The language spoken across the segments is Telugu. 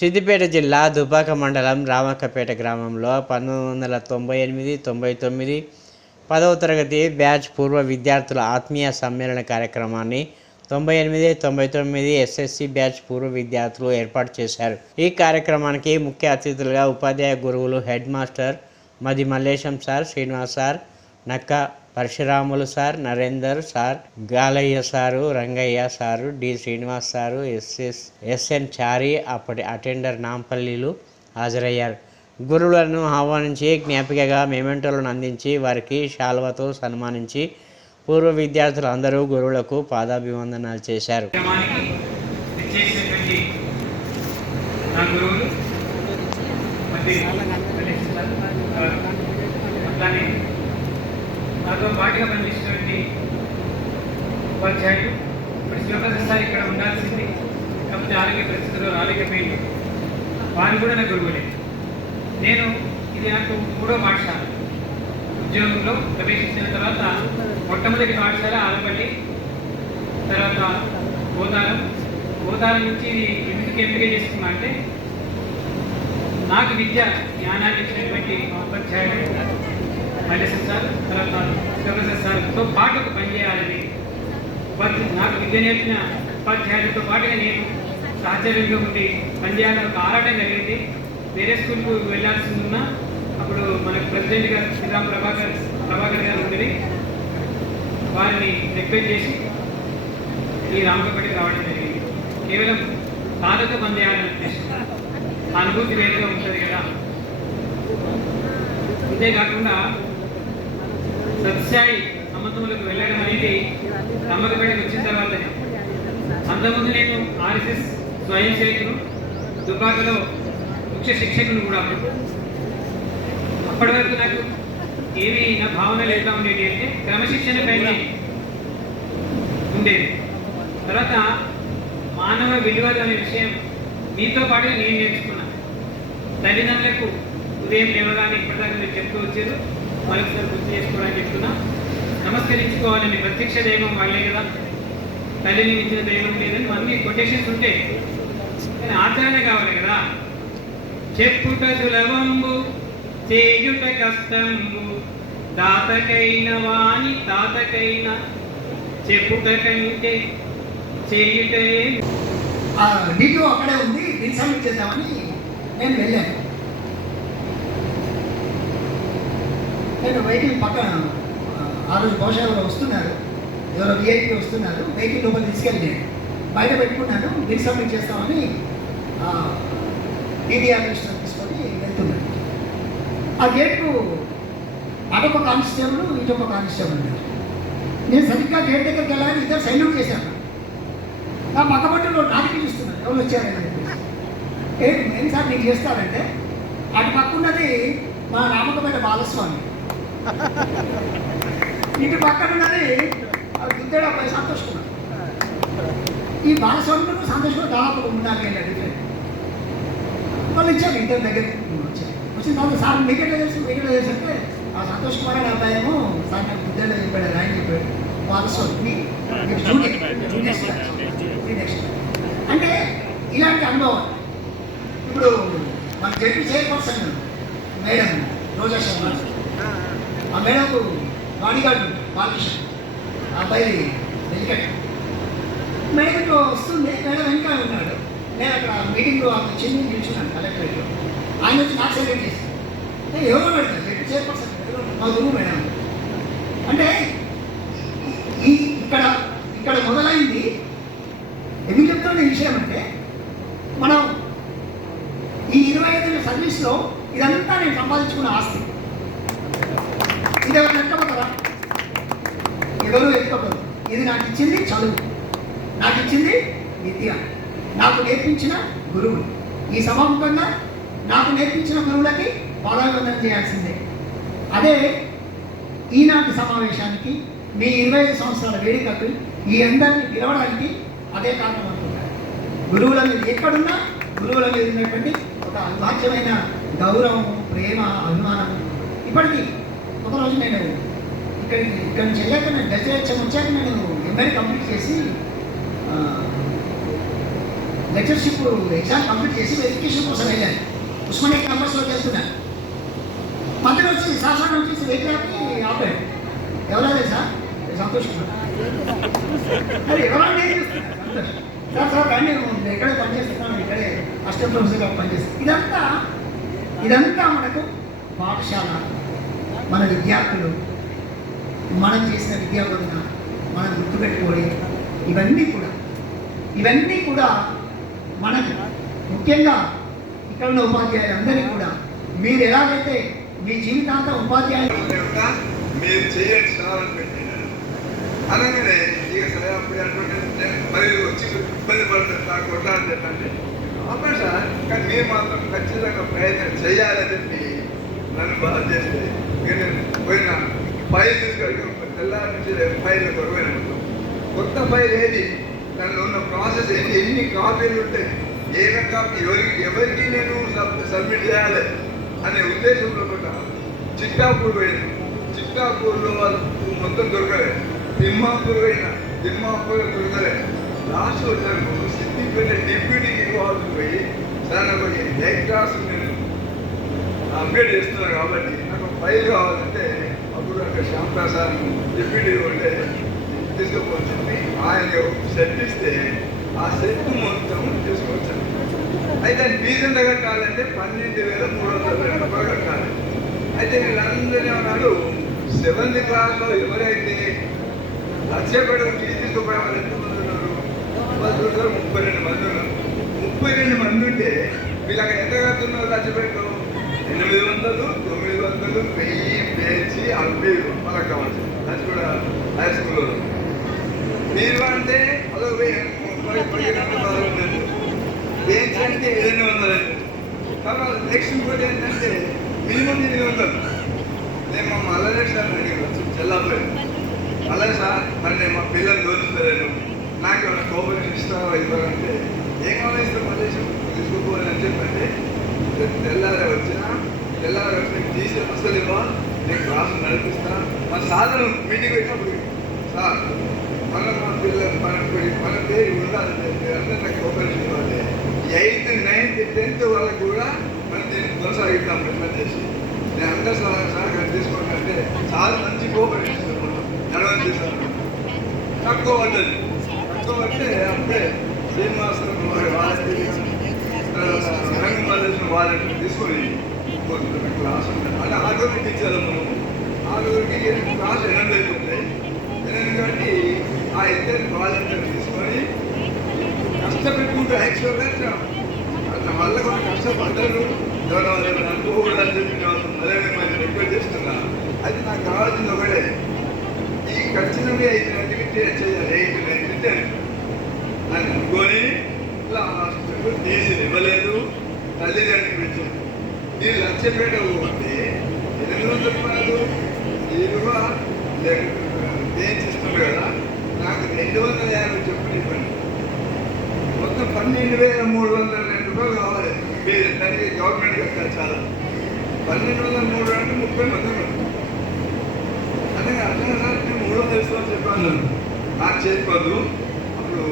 సిద్దిపేట జిల్లా దుబ్బాక మండలం రామక్కపేట గ్రామంలో 1998-99 10వ తరగతి బ్యాచ్ పూర్వ విద్యార్థుల ఆత్మీయ సమ్మేళన కార్యక్రమాన్ని 98-99 ఎస్ఎస్సి బ్యాచ్ పూర్వ విద్యార్థులు ఏర్పాటు చేశారు. ఈ కార్యక్రమానికి ముఖ్య అతిథులుగా ఉపాధ్యాయ గురువులు హెడ్ మాస్టర్ మది Mallesham sir, Srinivas sir, Nakka Parasuramulu sir, Narender sir, Galaiah sir, Rangaiah sir, D Srinivas sir, S N Chari, అప్పటి అటెండర్ నాంపల్లిలు హాజరయ్యారు. గురువులను ఆహ్వానించి జ్ఞాపికగా మెమెంటోలను అందించి వారికి శాల్వతో సన్మానించి పూర్వ విద్యార్థులు అందరూ గురువులకు పాదాభివందనాలు చేశారు. నాతో పాటుగా పనిచేసినటువంటి ఉపాధ్యాయులు ఇప్పుడు శివప్రసాద్ సార్ ఇక్కడ ఉండాల్సింది, కాకపోతే ఆరోగ్య పరిస్థితుల్లో రాలేకపోయింది. వారు కూడా నా గురువులే. ఇది నాకు 3వ పాఠశాల. ఉద్యోగంలో ప్రవేశించిన తర్వాత మొట్టమొదటి పాఠశాల ఆలపల్లి, తర్వాత గోదారం నుంచి ఎందుకు ఎంపిక చేసుకున్నా అంటే నాకు విద్య జ్ఞానాన్ని ఇచ్చినటువంటి ఉపాధ్యాయులు మల్లేశం సార్, తర్వాత శివప్రసాద్ సార్తో పాటుకు పనిచేయాలని, నాకు విద్య నేర్పిన ఉపాధ్యాయులతో పాటుగా నేను సహచర్యంగా ఉండి పనిచేయాలని ఒక ఆరాటం కలిగింది. వేరే స్కూల్కు వెళ్ళాల్సి ఉన్నా అప్పుడు మనకు ప్రెసిడెంట్ గారు శ్రీరామ్ ప్రభాకర్ గారు ఉండేది. వారిని రిక్వెస్ట్ చేసి ఈ రామకపేటకి రావడం జరిగింది. కేవలం తాతతో పనిచేయాలని ఉద్దేశం, అనుభూతి వేరుగా ఉంటుంది కదా. అంతేకాకుండా సత్సాయి సమత్వములకు వెళ్ళడం అనేది రామకపేటకు వచ్చిన తర్వాతనే. అంతకుముందు నేను ఆర్ఎస్ఎస్ స్వయం సేవకులు, దుబ్బాకలో ముఖ్య శిక్షకులు కూడా. అప్పటి వరకు నాకు ఏమీ నా భావనలు ఎట్లా ఉండేది అంటే క్రమశిక్షణ పైన ఉండేది. తర్వాత మానవ విలువలు అనే విషయం మీతో పాటుగా నేను నేర్చుకున్నాను. తల్లిదండ్రులకు ఉదయం లేవగానే ఇప్పటిదాకా మీరు చెప్తూ వచ్చారు, మరొకసారి గుర్తు చేసుకోవడానికి చెప్తున్నా. నమస్కరించుకోవాలని, ప్రత్యక్ష దైవం వాళ్ళే కదా, తల్లిని ఇచ్చిన దైవం లేదని అన్ని కొటేషన్స్ ఉంటాయి, కానీ ఆచరణ కావాలి కదా. చెప్పుట సులభంబు చేయుట కష్టంబు, దాతకైన వాణి తాతకైన చెప్పుట కంటే చేయుటే. నీకు అక్కడే ఉంది, దీన్ని సబ్మిట్ చేద్దామని నేను వెళ్ళాను. నేను వెహికల్ పక్కన ఆ రోజు బహుశా ఎవరో వస్తున్నారు, ఎవరో విఐపీ వస్తున్నారు, వెహికల్ లోపల తీసుకెళ్ళి నేను బయట పెట్టుకున్నాను. బిల్ సబ్మిట్ చేస్తామని టీడీఆర్ రిజిస్టర్ తీసుకొని వెళ్తున్నాను. ఆ గేట్కు అటొక కానిస్టేబుల్, ఇటొక కానిస్టేబుల్ ఉన్నారు. నేను సరిగ్గా గేట్ దగ్గరికి వెళ్ళాలని ఇద్దరు సైల్యూట్ చేశాను. నా పక్క పట్టులో నాటికి చూస్తున్నాను ఎవరు వచ్చారని చెప్పేసి. ఏం సార్ నీకు చేస్తారంటే, అటు పక్క ఉన్నది మా రామకపేట బాలస్వామి, ఇటు పక్కన ఉన్నది ఇద్దరు అబ్బాయి సంతోష్ కుమార్. ఈ బాలస్వామితో సంతోష్ కుమార్ దాదాపు 3-4 ఏళ్ళ డిఫరెంట్. వాళ్ళు ఇచ్చారు ఇద్దరు దగ్గర వచ్చిన తర్వాత, సార్ మీకెట్లా తెలుసు అంటే ఆ సంతోష్ కుమార్ అనే అబ్బాయేమో సార్ నాకు ఇద్దరు చెప్పాడు ఆయన చెప్పాడు. బాలస్వామి అంటే ఇలాంటి అనుభవం. ఇప్పుడు మన జడ్పీ చైర్పర్సన్ మేడం రోజా శర్మ, ఆ మేడంకు బాడీగార్డు బాలకృష్ణ, ఆ అబ్బాయి వెంకట్. మేడంతో వస్తుంది, మేడం వెనక ఉన్నాడు. నేను అక్కడ మీటింగ్లో అక్కడ చిన్న నిల్చున్నాను కలెక్టరేట్లో. ఆయన వచ్చి నాకు సెలెక్ట్ చేసి ఎవరో పెడతాను జడ్పీ చైర్పర్సన్ మా గురువు మేడం. అంటే ఇక్కడ మొదలైంది. ఎందుకు చెప్తున్న విషయం అంటే, మనం ఈ 25 ఏళ్ళ సర్వీస్లో ఇదంతా నేను సంపాదించుకున్న ఆస్తి. ఇది ఎవరు ఎక్కబోతారా? ఎవరు ఎక్కబోదు. ఇది నాకు ఇచ్చింది చదువు, నాకు ఇచ్చింది విద్య, నాకు నేర్పించిన గురువులు. ఈ సభాముఖంగా నాకు నేర్పించిన గురువులకి పాదాభివందనం చేయాల్సిందే. అదే ఈనాటి సమావేశానికి, మీ 25 సంవత్సరాల వేడుకకు ఈ అందరినీ పిలవడానికి అదే కారణం అనుకుంటారు. గురువుల మీద ఎక్కడున్నా గురువుల మీద ఉన్నటువంటి ఒక అవిభాజ్యమైన గౌరవం, ప్రేమ, అభిమానం. ఇప్పటికీ ఒకరోజు నేను ఇక్కడి నుంచి వెళ్ళాక, నేను దశరథం వచ్చాక నేను ఎంబీఏ కంప్లీట్ చేసి లెక్చర్షిప్ ఎగ్జామ్ కంప్లీట్ చేసి వెరిఫికేషన్ కోసం వెళ్ళాను. ఉస్మానియా క్యాంపస్లోకి వెళ్తున్నాను. మధ్యలో వచ్చి సార్ వచ్చేసి వెహికల్ ఆపాడు. ఎవరైనా సార్ సంతోషం మరి ఎవరైనా ఏం చేస్తున్నారు సంతోషం సార్ కానీ నేను ఇక్కడే పనిచేస్తున్నాను, ఇక్కడే అసిస్టెంట్ ప్రొఫెసర్గా పనిచేస్తాను. ఇదంతా మనకు పాఠశాల, మన విద్యార్థులు, మనం చేసిన విద్యా బోధన మనం గుర్తుపెట్టుకోవాలి. ఇవన్నీ కూడా మనకు ముఖ్యంగా ఇక్కడ ఉన్న ఉపాధ్యాయులందరికీ కూడా మీరు ఎలాగైతే మీ జీవితాంతం ఉపాధ్యాయులు మీరు చేయండి సార్ అని పెట్టినారు. అనగానే ఇక సరే అప్పుడు అంటే మరి వచ్చి ఇబ్బంది పడుతుంది నాకు కొట్టాలని చెప్పండి అప్పుడు సార్. కానీ మీరు మాత్రం ఖచ్చితంగా ప్రయత్నం చేయాలని చెప్పి నన్ను బాగా చేస్తే ఇక నేను పోయిన ఫైల్ తీసుకొని తెల్లారి నుంచి ఫైల్ కొరవైన కొత్త ఫైల్ ఏది, దానిలో ఉన్న ప్రాసెస్ ఏంటి, ఎన్ని కాపీలు ఉంటాయి, ఏమేమి కాపీ ఎవరికి నేను సబ్మిట్ చేయాలి అనే ఉద్దేశంలో కూడా చిట్టాపూర్ పోయింది. చిట్టాపూర్లో వాళ్ళకు మొత్తం దొరకలేదు. తిమ్మాపూర్ దొరకలేదు. లాస్ట్ వచ్చాను సిద్దిపేట డిప్యూటీకి ఇవ్వాల్సి పోయి సార్ నాకు ఎగ్ క్లాస్ నేను అప్డేట్ చేస్తున్నాను కాబట్టి నాకు ఫైల్ కావాలంటే అప్పుడు అక్కడ శ్యాంప్రసాద్ డిప్యూటీ ఉంటే తీసుకుపోతుంది. ఆయన సెట్ ఇస్తే ఆ సెట్ మొత్తం తీసుకొచ్చాను. అయితే ఫీజు ఎంత కట్టాలంటే 12,320 రూపాయలు కట్టాలి. అయితే వీళ్ళందరినీ అన్నాడు 7th క్లాస్లో ఎవరైతే లక్ష్యపడి ఫీజు తీసుకుపోయే వాళ్ళు ఎంతమంది ఉన్నారు? 32 మంది ఉన్నారు. 32 మంది ఉంటే వీళ్ళకి ఎంత కడుతున్నారు? లక్ష్యపెట్టు 800, 900, 1000 పేర్చి 60 రూపాయలు కావచ్చు. అది కూడా హై స్కూల్లో మీరు అంటే అదొక 10,000 బెంచ్ అంటే 700. తర్వాత నెక్స్ట్ ఇంకోటి ఏంటంటే మినిమం 800. నేను మా మల్లరేష్ సార్ అడిగాను చెల్లాపోయి అలా సార్ మరి నేను మా పిల్లలు దోచుకోలేను, నాకు ఏమైనా కోపరేషన్ ఇస్తావా ఇవ్వాలంటే ఏం కావాలిస్తే మల్లేష్ తీసుకోపోవాలని చెప్పంటే తెల్లారి వచ్చి తీసి అసలు ఇవ్వ నేను క్లాసు నడిపిస్తా. మా సాధన మీటింగ్ పెట్టినప్పుడు సార్ మనం మా పిల్లలు మన పేరు ఉండాలి, అందరూ నాకు కోపరేషన్ ఇవ్వాలి. 8th, 9th, 10th వాళ్ళకు కూడా మనం దీన్ని కొనసాగిస్తాం ప్రయత్నం చేసి నేను అందరూ సహకారం తీసుకుంటే చాలా మంచి కోఆపరేషన్ నడవని చేశాను. తక్కువ పడ్డది అంటే అప్పుడే శ్రీనివాస రంగమాలేసిన వాలంటీర్ తీసుకొని క్లాస్ ఉంటాయి. అంటే ఆటోమేటిక్ ఇచ్చారు మనం. ఆటోకి క్లాస్ 8 అయిపోతాయి. 8 కాబట్టి ఆ ఇద్దరు వాలంటీర్ తీసుకొని కష్టపెట్టుకుంటూ యాక్చువల్గా వల్ల కూడా కష్టపడ్డారు. వాళ్ళు అనుకోకూడదని చెప్పి అదే మరి రిక్వెస్ట్ చేస్తున్నా. అది నాకు కావాల్సింది ఒకటే, ఈ ఖచ్చితంగా 8 చేయాలి, 8, 9, 10 అని అనుకొని లాస్ట్ తీసి ఇవ్వలేదు. తల్లిదండ్రులు పెంచారు. మీరు లక్ష్యపేట పోతే 800 రూపాయలు తీరుగా బెంచ్ ఇస్తుంది కదా, నాకు 250 చెప్పులు ఇవ్వండి. మొత్తం 12,302 రూపాయలు కావాలి. దానికి గవర్నమెంట్ కట్టాలి. చాలా 12,300 అంటే 30 మంది ఉన్నారు. అంటే అర్థం సార్ నేను 300 ఇస్తామని చెప్పాను. నాకు చేసుకోవద్దు. అప్పుడు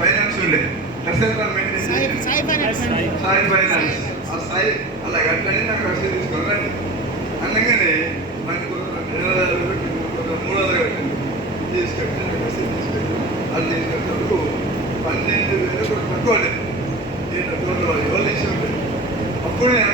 ఫైనాన్స్ ఉండే సాయి ఫైనాన్స్ ఆ సాయి అలా కట్టని నాకు రసీదు తీసుకోవాలండి. అనగానే మనకు 300 కట్టండి తీసుకెట్టి నాకు రసీదు తీసుకెళ్ళి అది తీసుకెళ్ళినప్పుడు 12,000 తక్కువ నేను టోటల్ వాళ్ళు ఎవరు ఇచ్చి ఉంటుంది. అప్పుడు నేను